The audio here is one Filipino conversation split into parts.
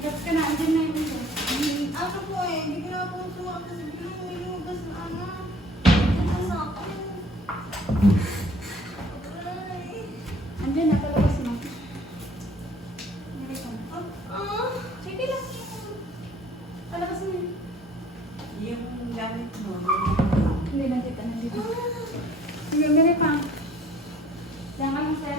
Gas ka na, andyan na yung ito. Ano po eh, hindi ko na po sumakit kasi biglang may lugas na ano. Ano na ako? Andyan na, palabas mo. Sige lang. Palabas mo yun. Yung gamit mo. Hindi, nandito, nandito. Sige, ganit pa. Diyan ka lang, sir.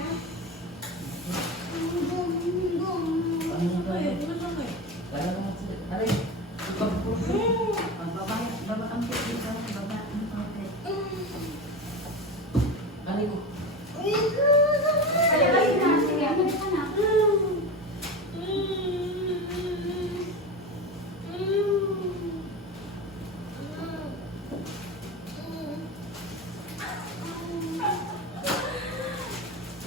Palabas na. Sige, ganit ka na.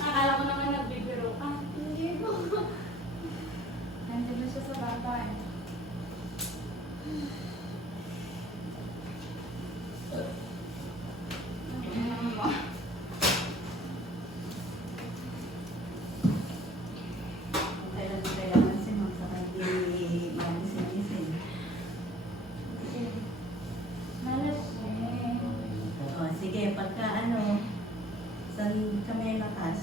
Akala ko naman nagbibiro ka. Hindi po. Nandito siya sa baba eh. Kailangan si Ma'am sa hindi manisin-isin. Malas eh. O, sige, pagka ano, saan kami lakas?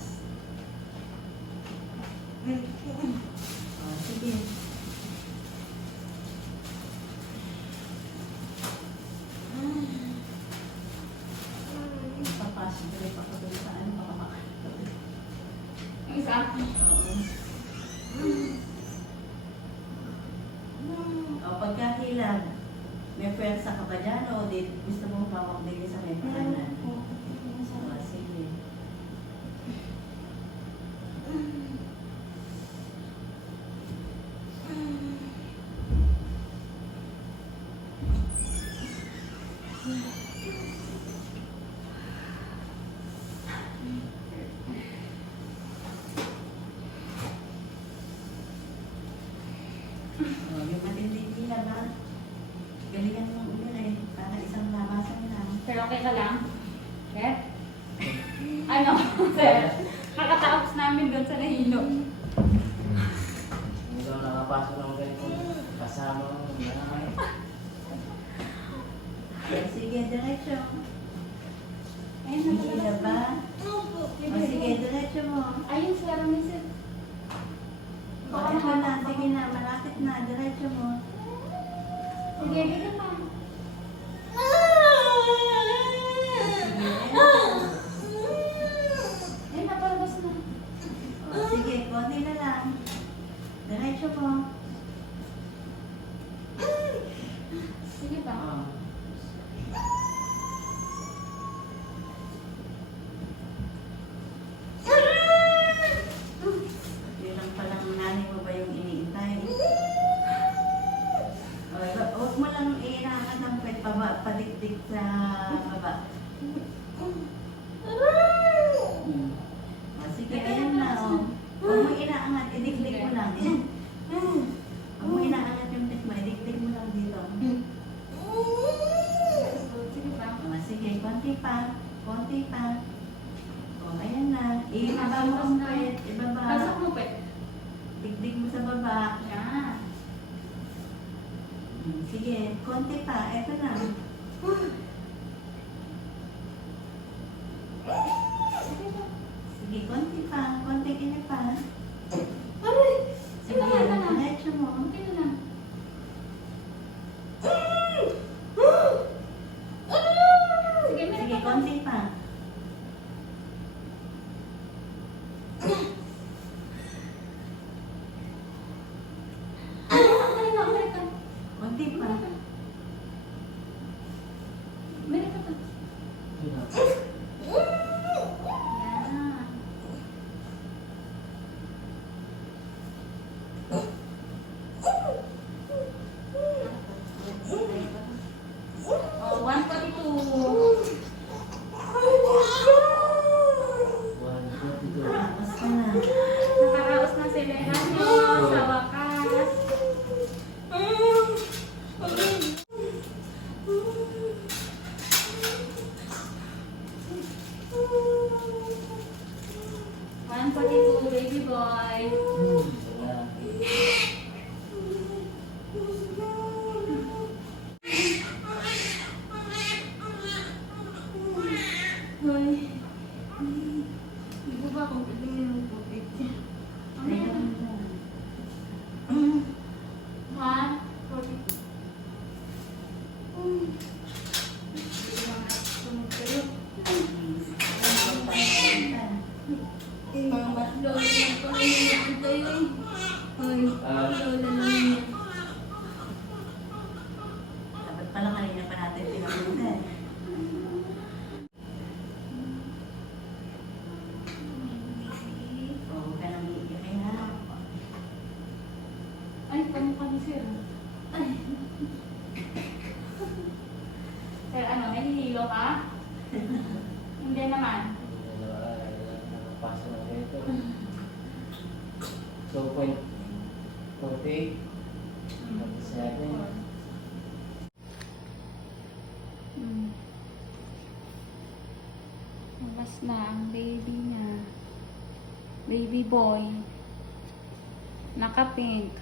O, sige. Papasok rin ako dun sa ano, pakapakapit. Yung isa. Oo. O, pagka hilag, may pwersa ka ba dyan o gusto mong hawak din sa may pakanan? O, sige. O, yung matinding hilag ha. Galingan mo umili para isang labasan lang. Sir, okay ka lang? Sir? Ano? Sir? Kakatapos namin doon sa nahilo. Hindi ko nakapasok ng ganito. Kasama ko na. Sige, diretso. Ayun, Hila napalabas ba? na. O, sige, diretso mo. Ayun, sir, ano sir? O, ito na, sige na, malapit na, diretso mo. Sige, dito pa. Ayun, napalabas na. O, sige, konti na lang. Diretso mo. Sige pa. Ah. Yun lang palang nanay mo ba yung iniintay? O, huwag mo lang iirangan ng pwet padikdik sa baba. O, sige, ayan na, o. Huwag mo inaangat, idikdik mo lang. Huwag mo inaangat yung pet mo, idikdik mo lang dito. Sige pa. O, sige, konti pa. Konti pa. O, ayan na. Ibaba mo ang pet, ibaba. Pasok mo, pet. Dikdik mo sa baba. Yan. Sige, konti pa. Eto na. Sige pa. Sige, konti pa. Konti kini pa. Aray! Sige, Wala ka na. diretso mo. Kunti na lang. Sige, meron Sige, pa. konti pa. Ano? Ang galing na, ang galing ka. Konti pa. Lola naman yan. Dapat pala kanina pa natin pinapunta. Oo, ka nang iiyak ha. Ay, kamukha ni Sir. Ay. Sir, ano, nahihilo ka? Hindi naman. Nakapasa na ito. 2.48. 47. Labas na ang baby niya. Baby boy. Naka-pink.